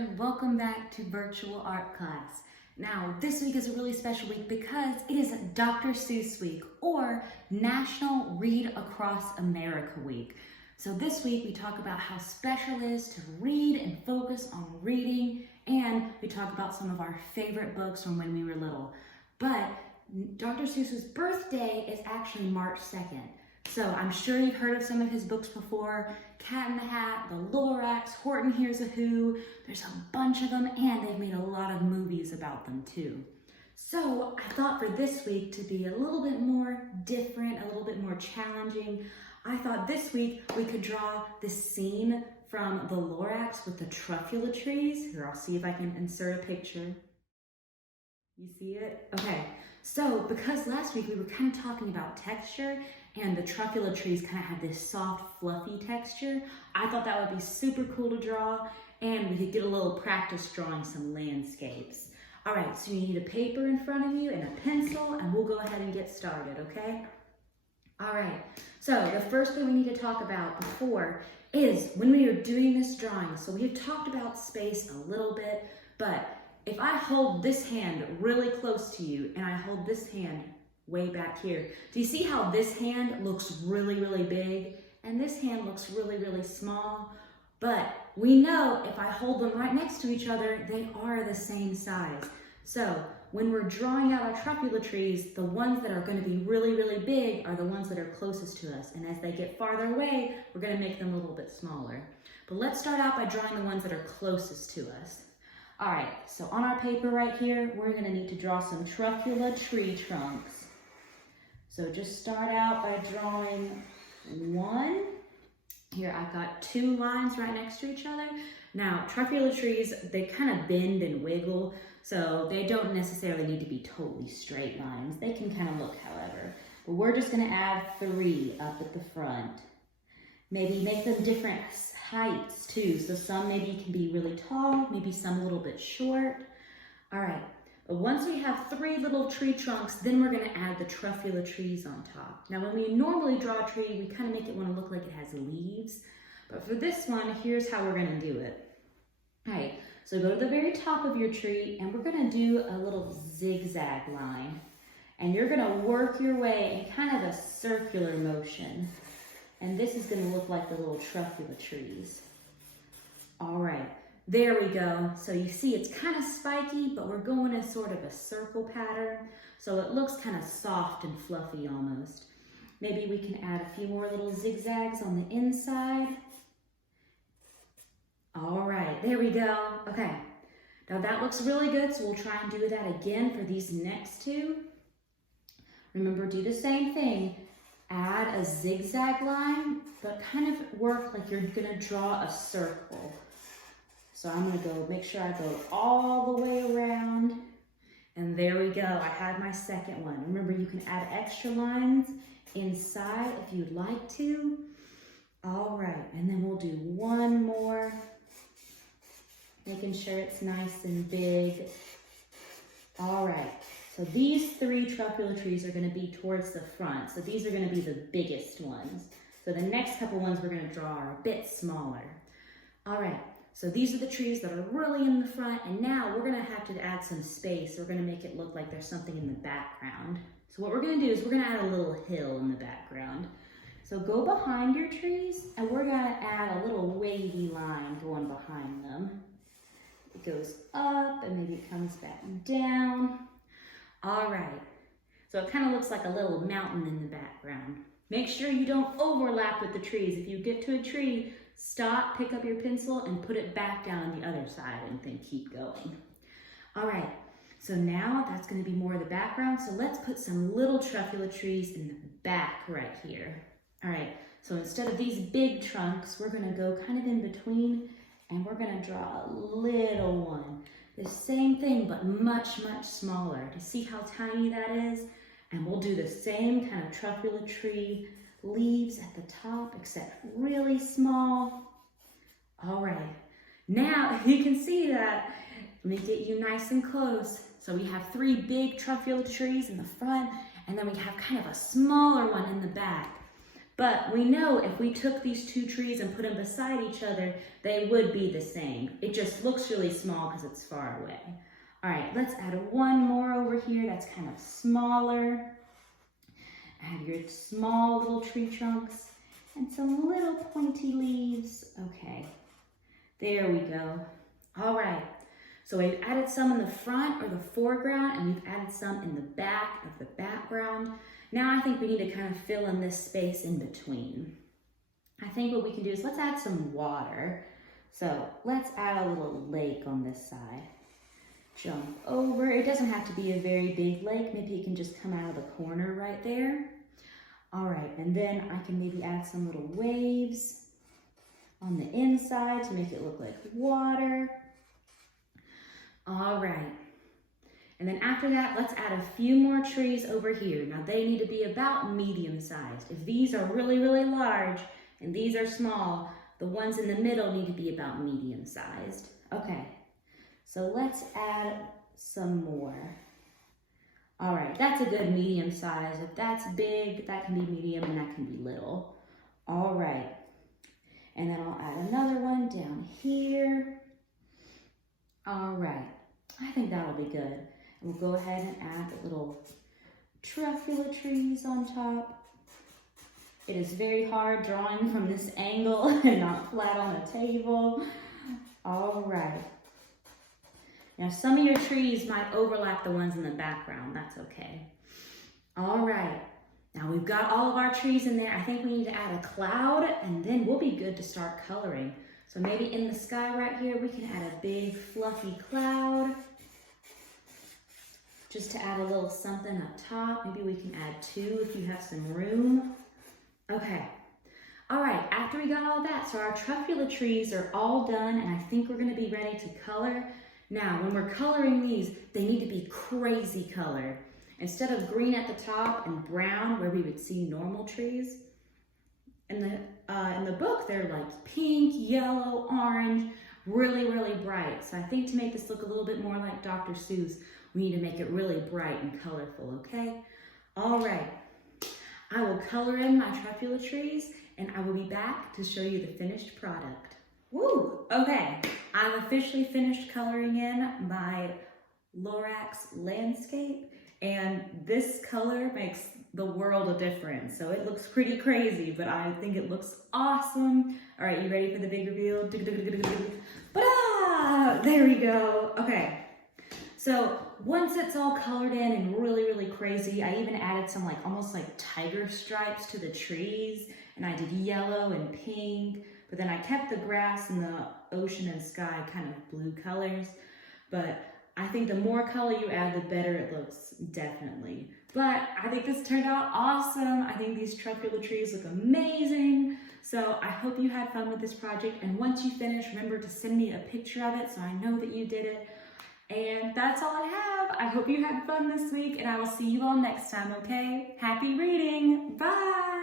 and welcome back to virtual art class. Now, this week is a really special week because it is Dr. Seuss Week, or National Read Across America Week. So this week we talk about how special it is to read and focus on reading, and we talk about some of our favorite books from when we were little. But Dr. Seuss's birthday is actually March 2nd. So I'm sure you've heard of some of his books before. Cat in the Hat, The Lorax, Horton Hears a Who. There's a bunch of them, and they've made a lot of movies about them too. So I thought for this week to be a little bit more different, a little bit more challenging, I thought this week we could draw this scene from The Lorax with the truffula trees. Here, I'll see if I can insert a picture. You see it? Okay, so because last week we were kind of talking about texture, and the truffula trees kind of have this soft, fluffy texture, I thought that would be super cool to draw, and we could get a little practice drawing some landscapes. All right, so you need a paper in front of you and a pencil, and we'll go ahead and get started, okay? All right, so the first thing we need to talk about before is when we are doing this drawing. So we've talked about space a little bit, but if I hold this hand really close to you and I hold this hand way back here, do you see how this hand looks really, really big and this hand looks really, really small? But we know if I hold them right next to each other, they are the same size. So when we're drawing out our truffula trees, the ones that are going to be really, really big are the ones that are closest to us. And as they get farther away, we're going to make them a little bit smaller. But let's start out by drawing the ones that are closest to us. All right, so on our paper right here, we're going to need to draw some truffula tree trunks. So just start out by drawing one. Here I've got two lines right next to each other. Now truffula trees, they kind of bend and wiggle, so they don't necessarily need to be totally straight lines. They can kind of look however. But we're just going to add 3 up at the front. Maybe make them different heights too. So some maybe can be really tall, maybe some a little bit short. All right. But once we have 3 little tree trunks, then we're going to add the truffula trees on top. Now, when we normally draw a tree, we kind of make it want to look like it has leaves. But for this one, here's how we're going to do it. All right, so go to the very top of your tree, and we're going to do a little zigzag line. And you're going to work your way in kind of a circular motion. And this is going to look like the little truffula trees. All right. There we go. So you see it's kind of spiky, but we're going in sort of a circle pattern. So it looks kind of soft and fluffy almost. Maybe we can add a few more little zigzags on the inside. All right, there we go. Okay, now that looks really good. So we'll try and do that again for these next 2. Remember, do the same thing. Add a zigzag line, but kind of work like you're gonna draw a circle. So I'm gonna go, make sure I go all the way around. And there we go, I had my second one. Remember, you can add extra lines inside if you'd like to. All right, and then we'll do one more. Making sure it's nice and big. All right, so these 3 truffula trees are gonna be towards the front. So these are gonna be the biggest ones. So the next couple ones we're gonna draw are a bit smaller. All right. So these are the trees that are really in the front, and now we're gonna have to add some space. We're gonna make it look like there's something in the background. So what we're gonna do is we're gonna add a little hill in the background. So go behind your trees, and we're gonna add a little wavy line going behind them. It goes up, and maybe it comes back down. All right, so it kind of looks like a little mountain in the background. Make sure you don't overlap with the trees. If you get to a tree, stop, pick up your pencil, and put it back down the other side, and then keep going. All right, so now that's gonna be more of the background. So let's put some little truffula trees in the back right here. All right, so instead of these big trunks, we're gonna go kind of in between, and we're gonna draw a little one. The same thing, but much, much smaller. Do you see how tiny that is? And we'll do the same kind of truffula tree leaves at the top, except really small. All right, now you can see that. Let me get you nice and close. So we have 3 big truffula trees in the front, and then we have kind of a smaller one in the back. But we know if we took these two trees and put them beside each other, they would be the same. It just looks really small because it's far away. All right, let's add one more over here that's kind of smaller. Add your small little tree trunks and some little pointy leaves. Okay, there we go. All right, so we've added some in the front or the foreground, and we've added some in the back of the background. Now I think we need to kind of fill in this space in between. I think what we can do is let's add some water. So let's add a little lake on this side. Jump over. It doesn't have to be a very big lake. Maybe it can just come out of the corner right there. All right, and then I can maybe add some little waves on the inside to make it look like water. All right. And then after that, let's add a few more trees over here. Now they need to be about medium sized. If these are really, really large and these are small, the ones in the middle need to be about medium sized. Okay, so let's add some more. All right, that's a good medium size. If that's big, that can be medium and that can be little. All right, and then I'll add another one down here. All right, I think that'll be good. We'll go ahead and add the little truffula trees on top. It is very hard drawing from this angle and not flat on a table. All right. Now some of your trees might overlap the ones in the background. That's okay. All right. Now we've got all of our trees in there. I think we need to add a cloud and then we'll be good to start coloring. So maybe in the sky right here, we can add a big fluffy cloud. Just to add a little something up top. Maybe we can add two if you have some room. Okay. All right, after we got all that, so our truffula trees are all done and I think we're gonna be ready to color. Now, when we're coloring these, they need to be crazy colored. Instead of green at the top and brown where we would see normal trees, in the book, they're like pink, yellow, orange, really, really bright. So I think to make this look a little bit more like Dr. Seuss, we need to make it really bright and colorful, okay? All right, I will color in my truffula trees and I will be back to show you the finished product. Woo, okay. I've officially finished coloring in my Lorax Landscape and this color makes the world of difference. So it looks pretty crazy, but I think it looks awesome. All right, you ready for the big reveal? Ba-da! There we go, okay. So once it's all colored in and really, really crazy, I even added some almost like tiger stripes to the trees, and I did yellow and pink, but then I kept the grass and the ocean and sky kind of blue colors. But I think the more color you add, the better it looks, definitely. But I think this turned out awesome. I think these truffula trees look amazing. So I hope you had fun with this project, and once you finish, remember to send me a picture of it so I know that you did it. And that's all I have. I hope you had fun this week, and I will see you all next time, okay? Happy reading. Bye.